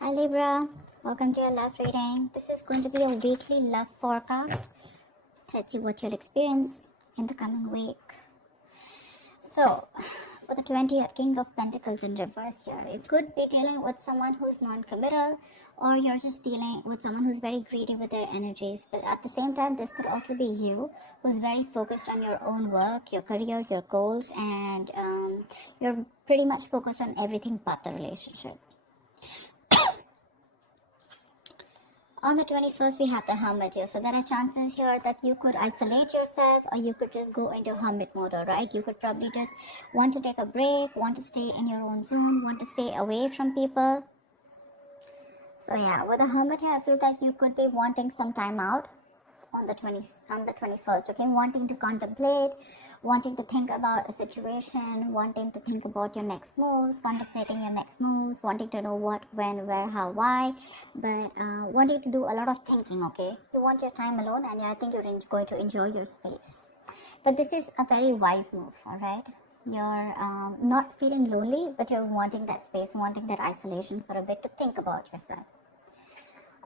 Hi Libra, welcome to your love reading. This is going to be a weekly love forecast. Let's see what you'll experience in the coming week. So, for the 20th King of Pentacles in reverse here, it could be dealing with someone who's non-committal, or you're just dealing with someone who's very greedy with their energies. But at the same time, this could also be you who's very focused on your own work, your career, your goals, and you're pretty much focused on everything but the relationship. On the 21st, we have the Hermit here. So there are chances here that you could isolate yourself, or you could just go into Hermit mode, alright? You could probably just want to take a break, want to stay in your own zone, want to stay away from people. So yeah, with the Hermit here, I feel that you could be wanting some time out on the 21st, okay? Wanting to contemplate, wanting to think about a situation, wanting to think about your next moves, contemplating your next moves, wanting to know what, when, where, how, why, but wanting to do a lot of thinking, okay? You want your time alone, and yeah, I think you're going to enjoy your space. But this is a very wise move, all right? You're not feeling lonely, but you're wanting that space, wanting that isolation for a bit to think about yourself.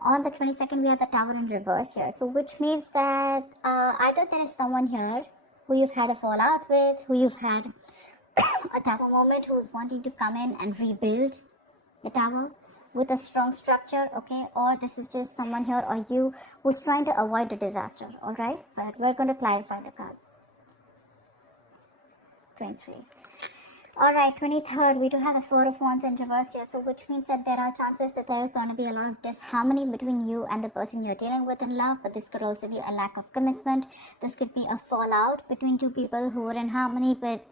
On the 22nd, we have the Tower in reverse here. So which means that either there is someone here who you've had a fallout with, who you've had a tower moment, who's wanting to come in and rebuild the tower with a strong structure, okay? Or this is just someone here or you who's trying to avoid a disaster, all right? But we're going to clarify the cards. 23. Alright, 23rd, we do have the Four of Wands in reverse here, so which means that there are chances that there is going to be a lot of disharmony between you and the person you're dealing with in love, but this could also be a lack of commitment. This could be a fallout between two people who are in harmony, but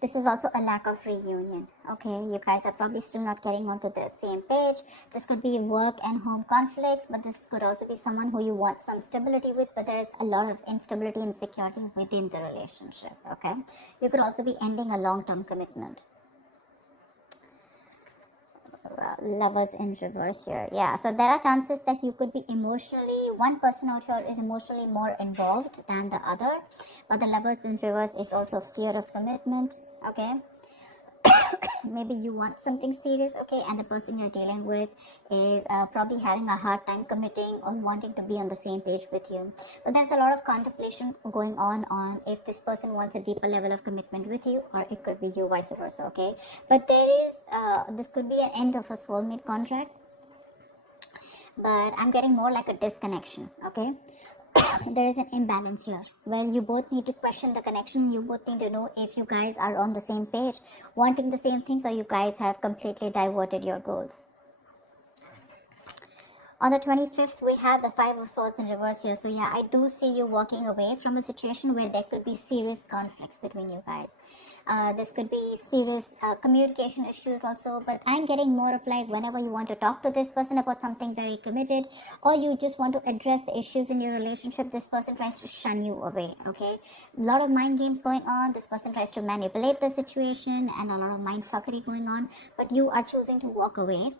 this is also a lack of reunion, okay? You guys are probably still not getting onto the same page. This could be work and home conflicts, but this could also be someone who you want some stability with, but there is a lot of instability and insecurity within the relationship, okay? You could also be ending a long-term commitment. Lovers in reverse here. Yeah, so there are chances that you could be emotionally, one person out here is emotionally more involved than the other, but the lovers in reverse is also fear of commitment, okay? Maybe you want something serious, okay, and the person you're dealing with is probably having a hard time committing or wanting to be on the same page with you. But there's a lot of contemplation going on if this person wants a deeper level of commitment with you, or it could be you vice versa, okay? But there is this could be an end of a soulmate contract, but I'm getting more like a disconnection, okay? There is an imbalance here where you both need to question the connection. You both need to know if you guys are on the same page, wanting the same things, or you guys have completely diverted your goals. On the 25th, we have the Five of Swords in reverse here. So yeah, I do see you walking away from a situation where there could be serious conflicts between you guys. This could be serious communication issues also, but I'm getting more of like whenever you want to talk to this person about something very committed, or you just want to address the issues in your relationship, this person tries to shun you away, okay? A lot of mind games going on. This person tries to manipulate the situation and a lot of mind fuckery going on, but you are choosing to walk away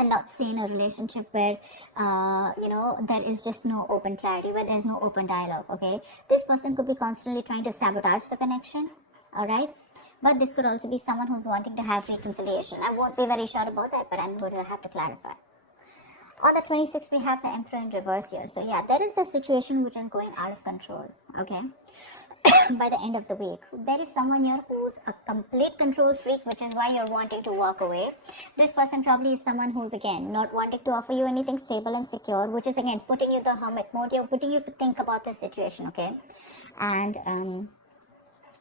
and not stay in a relationship where there is just no open clarity, where there's no open dialogue, okay? This person could be constantly trying to sabotage the connection, all right? But this could also be someone who's wanting to have reconciliation. I won't be very sure about that, but I'm going to have to clarify. On the 26th, we have the Emperor in reverse here. So yeah, there is a situation which is going out of control, okay? By the end of the week, there is someone here who's a complete control freak, which is why you're wanting to walk away. This person probably is someone who's again not wanting to offer you anything stable and secure, which is again putting you the hermit mode. You're putting you to think about the situation, okay? And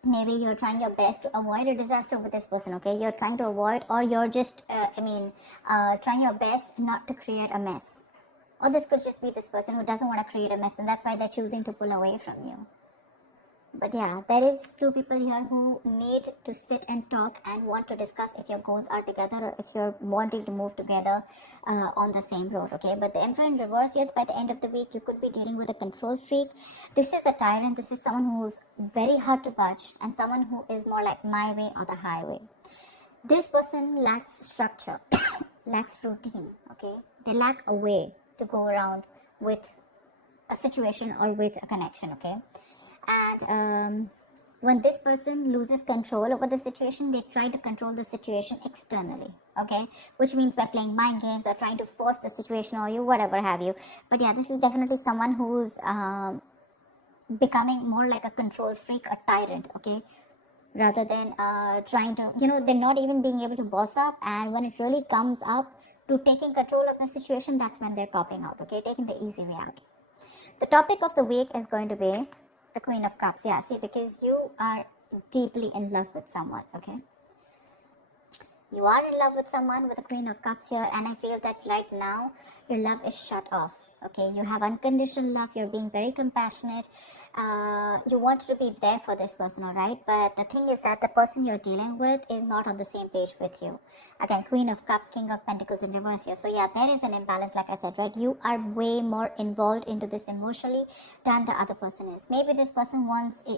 maybe you're trying your best to avoid a disaster with this person, okay? You're trying to avoid, or you're just trying your best not to create a mess. Or this could just be this person who doesn't want to create a mess, and that's why they're choosing to pull away from you. But yeah, there is two people here who need to sit and talk and want to discuss if your goals are together, or if you're wanting to move together on the same road, okay? But the Emperor in reverse yet, by the end of the week, you could be dealing with a control freak. This is a tyrant. This is someone who's very hard to budge, and someone who is more like my way or the highway. This person lacks structure, lacks routine, okay? They lack a way to go around with a situation or with a connection, okay? And When this person loses control over the situation, they try to control the situation externally, okay, which means by playing mind games or trying to force the situation or you, whatever have you. But yeah, this is definitely someone who's becoming more like a control freak, a tyrant, okay, rather than trying to, they're not even being able to boss up. And when it really comes up to taking control of the situation, that's when they're popping out, okay, taking the easy way out. The topic of the week is going to be the Queen of Cups. Yeah, see, because you are deeply in love with someone, okay? You are in love with someone with the Queen of Cups here, and I feel that right now your love is shut off. Okay, you have unconditional love, you're being very compassionate, you want to be there for this person, all right? But the thing is that the person you're dealing with is not on the same page with you. Again, Queen of Cups, King of Pentacles in reverse here. So yeah, there is an imbalance, like I said, right? You are way more involved into this emotionally than the other person is. Maybe this person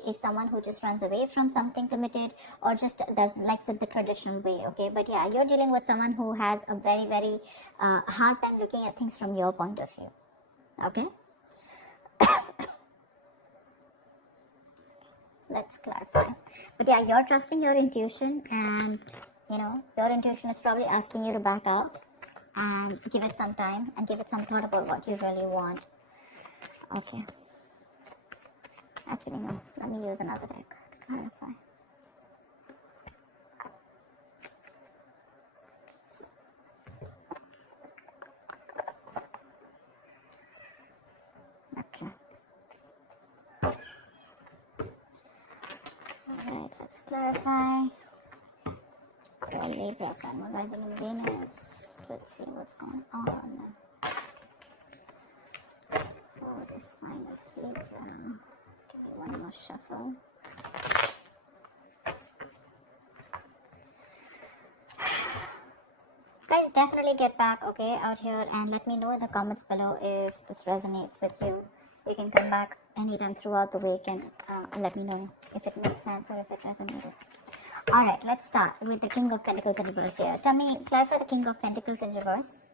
is someone who just runs away from something committed or just does likes it the traditional way, okay? But yeah, you're dealing with someone who has a very, very hard time looking at things from your point of view. Okay, let's clarify. But yeah, you're trusting your intuition, and your intuition is probably asking you to back up and give it some time and give it some thought about what you really want. Okay, actually no, let me use another deck to clarify. Okay. Alright, let's clarify. Libra, Sun, Moon, Rising, and Venus. Let's see what's going on. Oh, this sign of Libra. Give me one more shuffle. Guys, definitely get back, okay, out here, and let me know in the comments below if this resonates with you. You can come back anytime throughout the week and let me know if it makes sense or if it resonated. Alright, let's start with the King of Pentacles in reverse here. Tell me, clarify the King of Pentacles in reverse.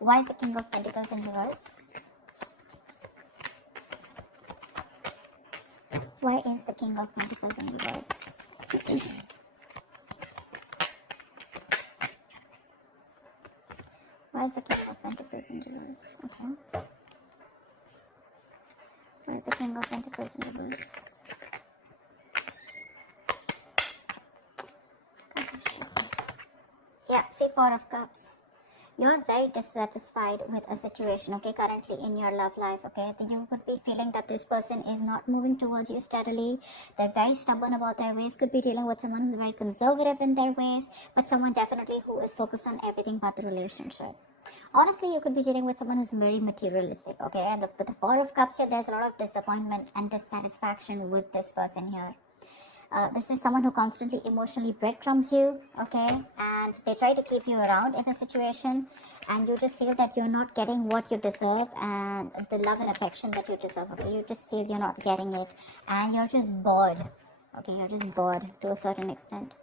Why is the King of Pentacles in reverse? Why is the King of Pentacles in reverse? Why is the King of Pentacles in reverse? Okay. Why is the King of Pentacles in reverse? Yeah, see, Four of Cups. You're very dissatisfied with a situation, okay, currently in your love life, okay? You could be feeling that this person is not moving towards you steadily. They're very stubborn about their ways. Could be dealing with someone who's very conservative in their ways, but someone definitely who is focused on everything but the relationship. Honestly, you could be dealing with someone who's very materialistic, okay? And with the Four of Cups here, there's a lot of disappointment and dissatisfaction with this person here. This is someone who constantly emotionally breadcrumbs you, okay, and they try to keep you around in a situation, and you just feel that you're not getting what you deserve and the love and affection that you deserve, okay. You just feel you're not getting it, and you're just bored, okay. You're just bored to a certain extent.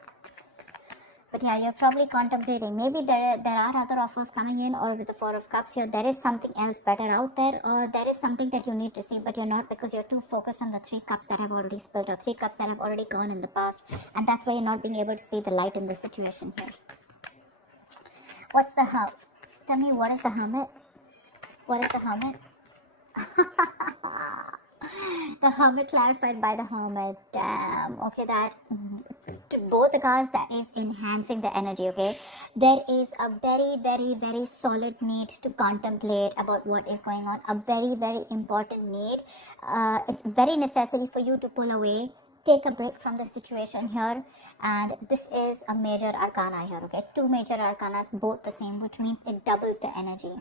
But yeah, you're probably contemplating. Maybe there are other offers coming in, or with the Four of Cups here, there is something else better out there, or there is something that you need to see, but you're not, because you're too focused on the Three Cups that have already spilled, or Three Cups that have already gone in the past, and that's why you're not being able to see the light in the situation here. What's the Hermit? Tell me, what is the Hermit? What is the Hermit? The Hermit clarified by the Hermit. Damn. Okay, that to both the cards, that is enhancing the energy, okay. There is a very, very, very solid need to contemplate about what is going on. A very, very important need. It's very necessary for you to pull away, take a break from the situation here, and this is a major arcana here, okay. Two major arcanas, both the same, which means it doubles the energy.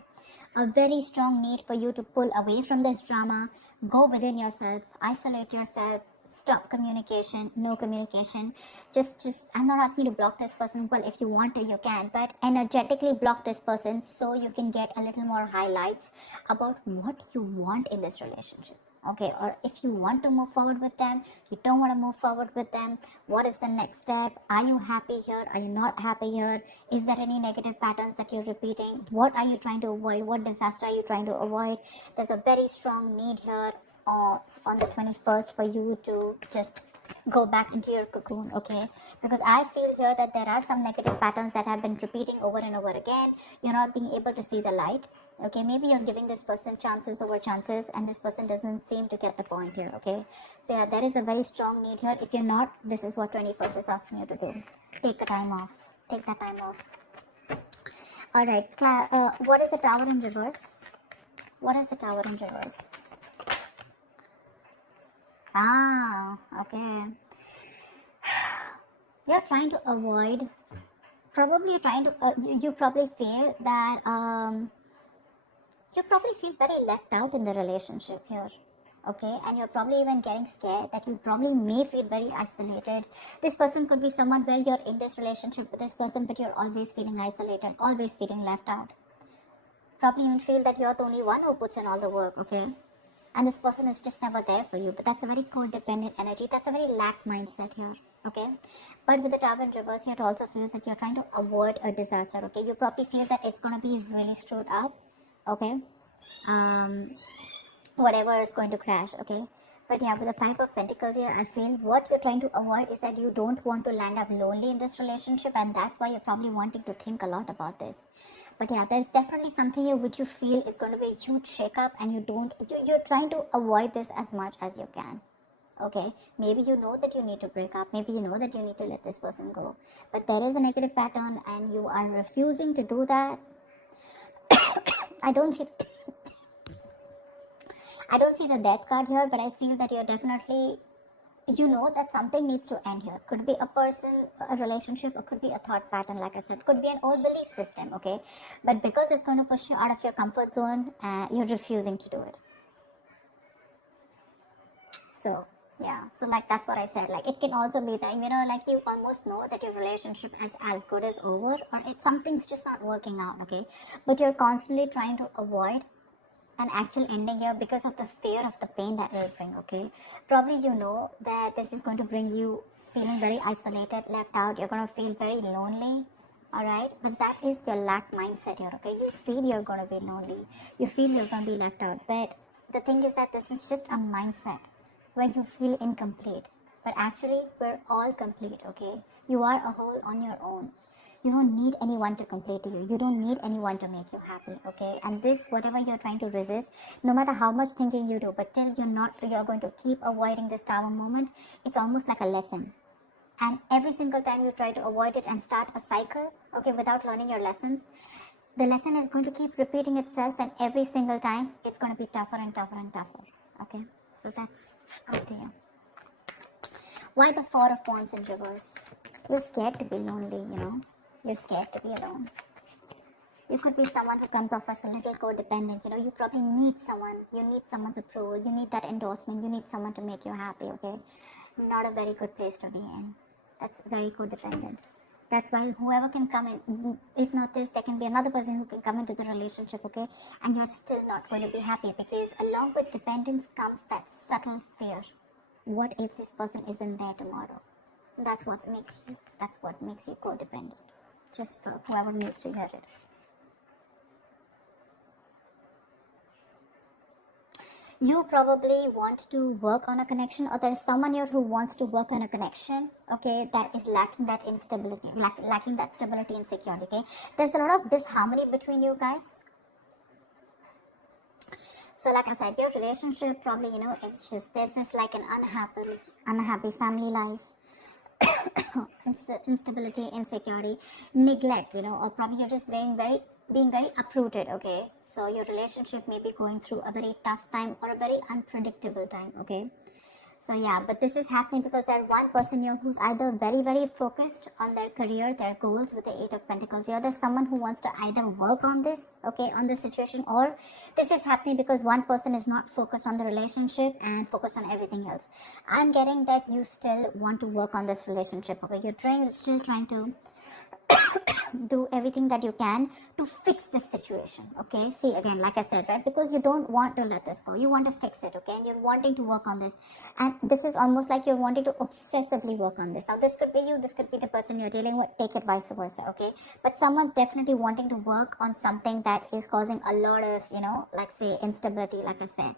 A very strong need for you to pull away from this drama, go within yourself, isolate yourself, stop communication, no communication. Just I'm not asking you to block this person. Well, if you want to, you can, but energetically block this person so you can get a little more highlights about what you want in this relationship, okay. Or if you want to move forward with them, you don't want to move forward with them, what is the next step? Are you happy here? Are you not happy here? Is there any negative patterns that you're repeating? What are you trying to avoid? What disaster are you trying to avoid? There's a very strong need here on the 21st for you to just go back into your cocoon, okay? Because I feel here that there are some negative patterns that have been repeating over and over again. You're not being able to see the light, okay? Maybe you're giving this person chances over chances, and this person doesn't seem to get the point here, okay? So yeah, there is a very strong need here. If you're not, this is what 21st is asking you to do. Take a time off. Take that time off. All right, what is the Tower in reverse? What is the Tower in reverse? Ah, okay. You're trying to avoid, probably you're trying to, you probably feel that, you probably feel very left out in the relationship here, okay? And you're probably even getting scared that you probably may feel very isolated. This person could be someone where you're in this relationship with this person, but you're always feeling isolated, always feeling left out. Probably even feel that you're the only one who puts in all the work, okay? And this person is just never there for you. But that's a very codependent energy. That's a very lack mindset here, okay? But with the Tower in reverse, it also feels like you're trying to avoid a disaster, okay? You probably feel that it's going to be really screwed up, okay? Whatever is going to crash, okay? But yeah, with the Five of Pentacles here, I feel what you're trying to avoid is that you don't want to land up lonely in this relationship, and that's why you're probably wanting to think a lot about this. But yeah, there's definitely something here which you feel is going to be a huge shake-up, and you're trying to avoid this as much as you can. Okay, maybe you know that you need to break up, maybe you know that you need to let this person go, but there is a negative pattern and you are refusing to do that. I don't see the Death card here, but I feel that you're definitely, you know that something needs to end here. Could be a person, a relationship, or could be a thought pattern, like I said, could be an old belief system, okay? But because it's going to push you out of your comfort zone, you're refusing to do it. So yeah, so like that's what I said. Like it can also be that, you know, like you almost know that your relationship is as good as over, or it's something's just not working out, okay? But you're constantly trying to avoid an actual ending here because of the fear of the pain that will bring, okay? Probably you know that this is going to bring you feeling very isolated, left out. You're going to feel very lonely, all right? But that is your lack mindset here, okay? You feel you're going to be lonely. You feel you're going to be left out. But the thing is that this is just a mindset where you feel incomplete. But actually, we're all complete, okay? You are a whole on your own. You don't need anyone to complete you. You don't need anyone to make you happy, okay? And this, whatever you're trying to resist, no matter how much thinking you do, but till you're going to keep avoiding this Tower moment, it's almost like a lesson. And every single time you try to avoid it and start a cycle, okay, without learning your lessons, the lesson is going to keep repeating itself, and every single time, it's going to be tougher and tougher and tougher, okay? So that's up to you. Why the Four of Wands in reverse? You're scared to be lonely, you know? You're scared to be alone. You could be someone who comes off as a little codependent, you know? You probably need someone. You need someone's approval. You need that endorsement. You need someone to make you happy, okay? Not a very good place to be in. That's very codependent. That's why whoever can come in, if not this, there can be another person who can come into the relationship, okay? And you're still not going to be happy, because along with dependence comes that subtle fear. What if this person isn't there tomorrow? That's what makes you codependent. Just for whoever needs to hear it. You probably want to work on a connection, or there's someone here who wants to work on a connection, okay, that is lacking that instability, lacking that stability and security, okay? There's a lot of disharmony between you guys. So like I said, your relationship probably, you know, it's just, this is like an unhappy family life. Instability, insecurity, neglect, you know, or probably you're just being very uprooted, okay? So your relationship may be going through a very tough time or a very unpredictable time, okay? So yeah, but this is happening because there's one person here who's either very focused on their career, their goals with the Eight of Pentacles here. There's someone who wants to either work on this, okay, on this situation, or this is happening because one person is not focused on the relationship and focused on everything else. I'm getting that you still want to work on this relationship, okay? You're still trying to do everything that you can to fix this situation, okay? See, again, like I said, right, because you don't want to let this go, you want to fix it, okay? And you're wanting to work on this, and this is almost like you're wanting to obsessively work on this. Now this could be you, this could be the person you're dealing with, take it vice versa, okay? But someone's definitely wanting to work on something that is causing a lot of, you know, like say instability, like I said.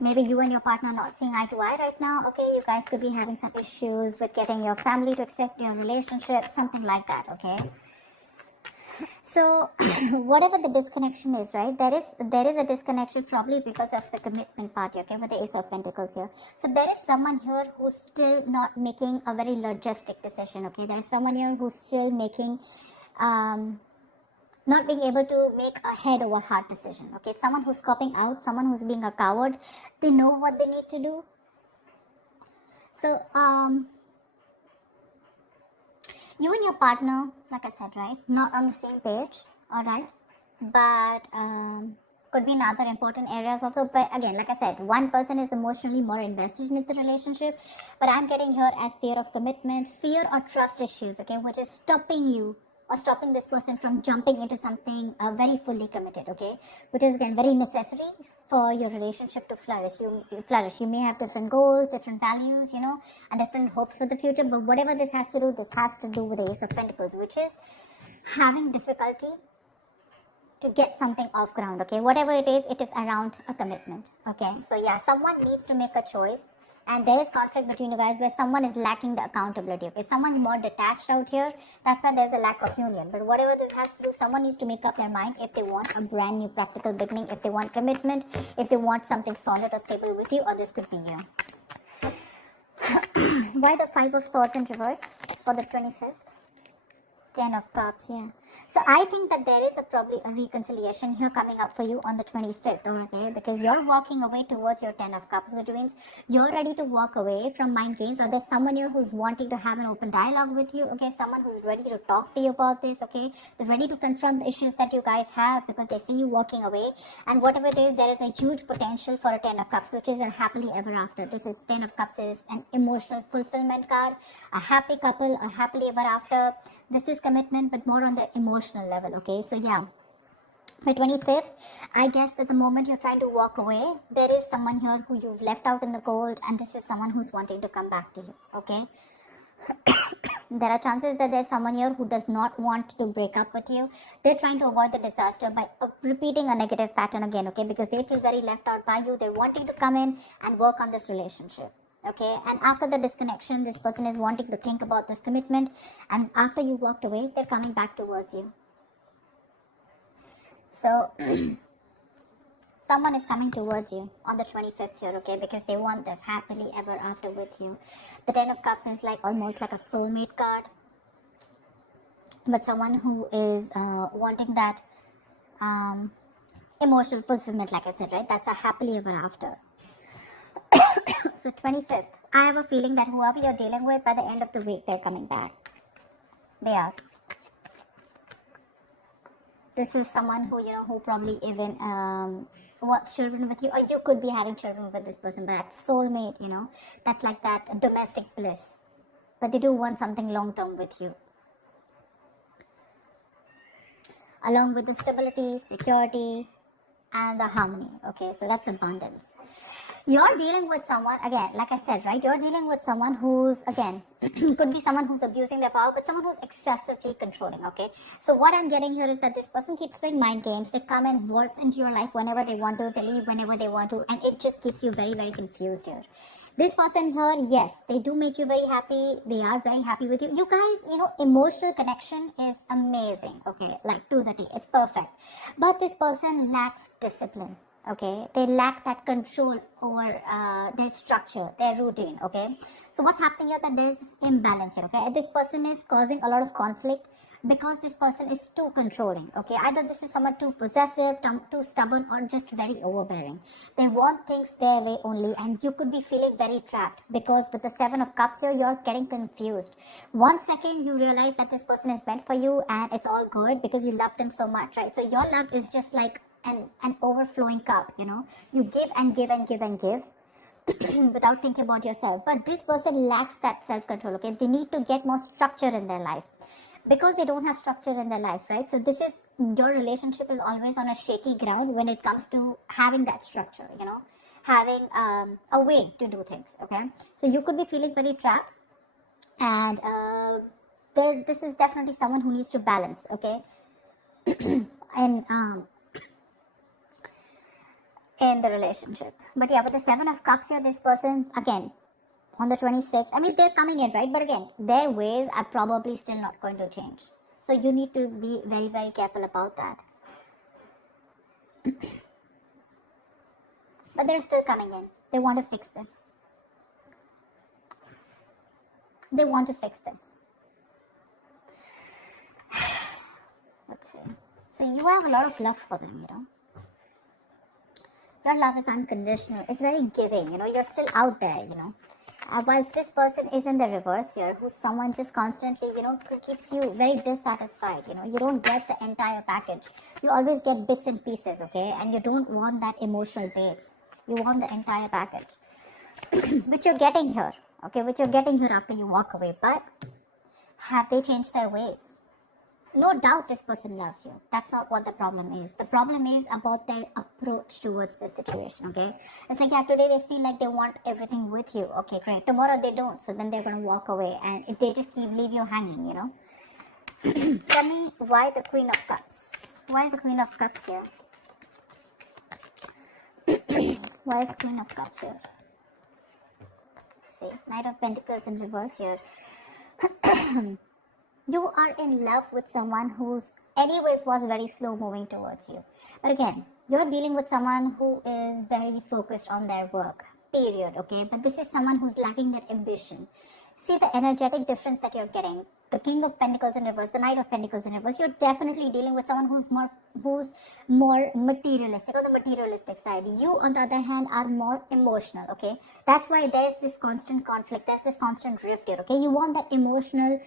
Maybe you and your partner are not seeing eye to eye right now. Okay, you guys could be having some issues with getting your family to accept your relationship, something like that. Okay, so whatever the disconnection is, right, there is a disconnection probably because of the commitment part, okay, with the Ace of Pentacles here. So there is someone here who's still not making a very logistic decision. Okay, there is someone here who's still making not being able to make a head over heart decision. Okay, someone who's copping out, someone who's being a coward. They know what they need to do. So you and your partner, like I said, right, not on the same page. All right, but could be in other important areas also. But again, like I said, one person is emotionally more invested in the relationship, but I'm getting here as fear of commitment, fear or trust issues, okay, which is stopping you or stopping this person from jumping into something very fully committed, okay, which is again very necessary for your relationship to flourish. You may have different goals, different values, you know, and different hopes for the future, but whatever this has to do with the Ace of Pentacles, which is having difficulty to get something off ground. Okay, whatever it is around a commitment. Okay, so yeah, someone needs to make a choice, and there is conflict between you guys where someone is lacking the accountability. Okay, someone's more detached out here. That's why there's a lack of union. But whatever this has to do, someone needs to make up their mind if they want a brand new practical beginning, if they want commitment, if they want something solid or stable with you, or this could be you. Why the Five of Swords in reverse for the 25th? 10 of Cups, yeah. So I think that there is probably a reconciliation here coming up for you on the 25th, okay? Because you're walking away towards your 10 of Cups, which means you're ready to walk away from mind games, or there's someone here who's wanting to have an open dialogue with you, okay? Someone who's ready to talk to you about this, okay? They're ready to confront the issues that you guys have because they see you walking away. And whatever it is, there is a huge potential for a 10 of Cups, which is a happily ever after. This is 10 of Cups is an emotional fulfillment card, a happy couple, a happily ever after. This is commitment, but more on the emotional level, okay? So yeah, by 25th, I guess that the moment you're trying to walk away, there is someone here who you've left out in the cold, and this is someone who's wanting to come back to you, okay? There are chances that there's someone here who does not want to break up with you. They're trying to avoid the disaster by repeating a negative pattern again, okay? Because they feel very left out by you. They're wanting to come in and work on this relationship. Okay, and after the disconnection, this person is wanting to think about this commitment, and after you walked away, they're coming back towards you. So someone is coming towards you on the 25th here, okay, because they want this happily ever after with you. The 10 of Cups is like almost like a soulmate card, but someone who is wanting that emotional fulfillment, like I said, right? That's a happily ever after. So 25th, I have a feeling that whoever you're dealing with, by the end of the week, they're coming back. They are. This is someone who, you know, who probably even wants children with you, or you could be having children with this person, but that's soulmate, you know, that's like that domestic bliss. But they do want something long-term with you. Along with the stability, security, and the harmony. Okay, so that's abundance. You're dealing with someone, again, like I said, right? You're dealing with someone who's, again, could be someone who's abusing their power, but someone who's excessively controlling, okay? So what I'm getting here is that this person keeps playing mind games. They come and waltz into your life whenever they want to. They leave whenever they want to. And it just keeps you very, very confused here. This person here, yes, they do make you very happy. They are very happy with you. You guys, you know, emotional connection is amazing, okay? Like to the T. It's perfect. But this person lacks discipline. Okay, they lack that control over their structure, their routine. Okay, so what's happening here, that there is this imbalance here. Okay, this person is causing a lot of conflict because this person is too controlling. Okay, either this is someone too possessive, too stubborn, or just very overbearing. They want things their way only, and you could be feeling very trapped because with the 7 of Cups here, you're getting confused. 1 second you realize that this person is meant for you and it's all good because you love them so much, right? So your love is just like an overflowing cup, you know. You give and give and give and give without thinking about yourself. But this person lacks that self-control, okay? They need to get more structure in their life because they don't have structure in their life, right? So this is, your relationship is always on a shaky ground when it comes to having that structure, you know, having a way to do things, okay? So you could be feeling very trapped, and this is definitely someone who needs to balance, okay? And in the relationship. But yeah, with the Seven of Cups here, this person, again, on the 26th, I mean, they're coming in, right? But again, their ways are probably still not going to change. So you need to be very, very careful about that. But they're still coming in. They want to fix this. They want to fix this. Let's see. So you have a lot of love for them, you know. Your love is unconditional. It's very giving, you know. You're still out there, you know. Whilst this person is in the reverse here, who's someone just constantly, you know, who keeps you very dissatisfied, you know. You don't get the entire package. You always get bits and pieces, okay? And you don't want that emotional base. You want the entire package. Which you're getting here, okay? Which you're getting here after you walk away. But have they changed their ways? No doubt this person loves you. That's not what the problem is. The problem is about their approach towards the situation, okay? It's like, yeah, today they feel like they want everything with you. Okay, great. Tomorrow they don't. So then they're going to walk away. And if they just leave you hanging, you know? Tell me why the Queen of Cups? Why is the Queen of Cups here? Why is the Queen of Cups here? See, Knight of Pentacles in reverse here. You are in love with someone who's anyways was very slow moving towards you. But again, you're dealing with someone who is very focused on their work, period, okay? But this is someone who's lacking that ambition. See the energetic difference that you're getting. The King of Pentacles in reverse, the Knight of Pentacles in reverse. You're definitely dealing with someone who's more materialistic, on the materialistic side. You, on the other hand, are more emotional, okay? That's why there's this constant conflict, there's this constant rift here, okay? You want that emotional,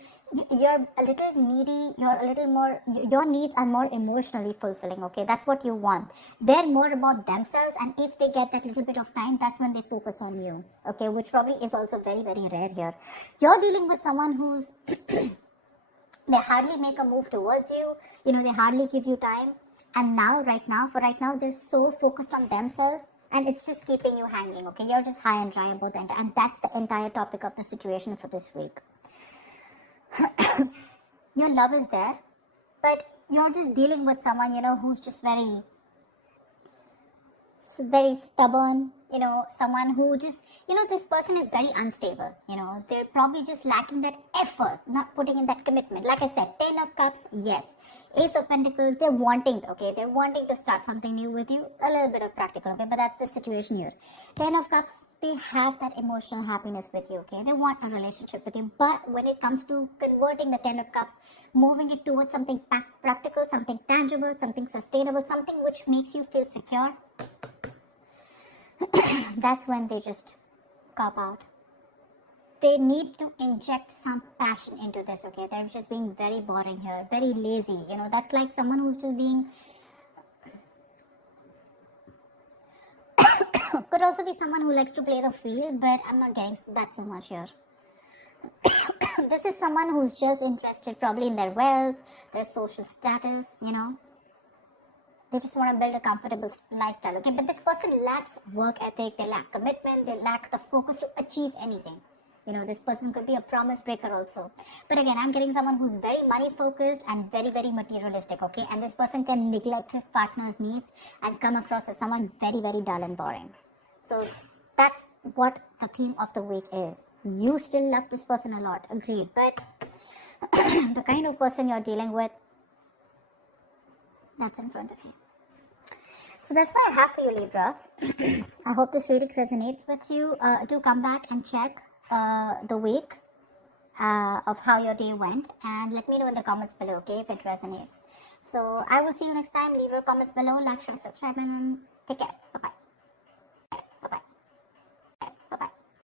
you're a little needy, you're a little more, your needs are more emotionally fulfilling, okay? That's what you want. They're more about themselves, and if they get that little bit of time, that's when they focus on you, okay? Which probably is also very, very rare here. You're dealing with someone who's they hardly make a move towards you, you know, they hardly give you time, and now, right now, they're so focused on themselves, and it's just keeping you hanging, okay? You're just high and dry about that, and that's the entire topic of the situation for this week. Your love is there, but you're just dealing with someone, you know, who's just very stubborn, you know, someone who just, you know, this person is very unstable, you know, they're probably just lacking that effort, not putting in that commitment. Like I said, 10 of Cups, yes. Ace of Pentacles, they're wanting to start something new with you, a little bit of practical, okay, but that's the situation here. 10 of Cups, they have that emotional happiness with you, okay, they want a relationship with you, but when it comes to converting the 10 of Cups, moving it towards something practical, something tangible, something sustainable, something which makes you feel secure, that's when they just cop out. They need to inject some passion into this, okay? They're just being very boring here, very lazy, you know. That's like someone who's just being could also be someone who likes to play the field, but I'm not getting that so much here. This is someone who's just interested probably in their wealth, their social status, you know. They just want to build a comfortable lifestyle, okay? But this person lacks work ethic, they lack commitment, they lack the focus to achieve anything. You know, this person could be a promise breaker also. But again, I'm getting someone who's very money focused and very, very materialistic, okay? And this person can neglect his partner's needs and come across as someone very, very dull and boring. So that's what the theme of the week is. You still love this person a lot, agreed. But the kind of person you're dealing with, that's in front of you. So that's what I have for you, Libra. I hope this reading resonates with you. Do come back and check the week of how your day went, and let me know in the comments below, okay, if it resonates. So I will see you next time. Leave your comments below, like, share, subscribe, and take care. Bye-bye.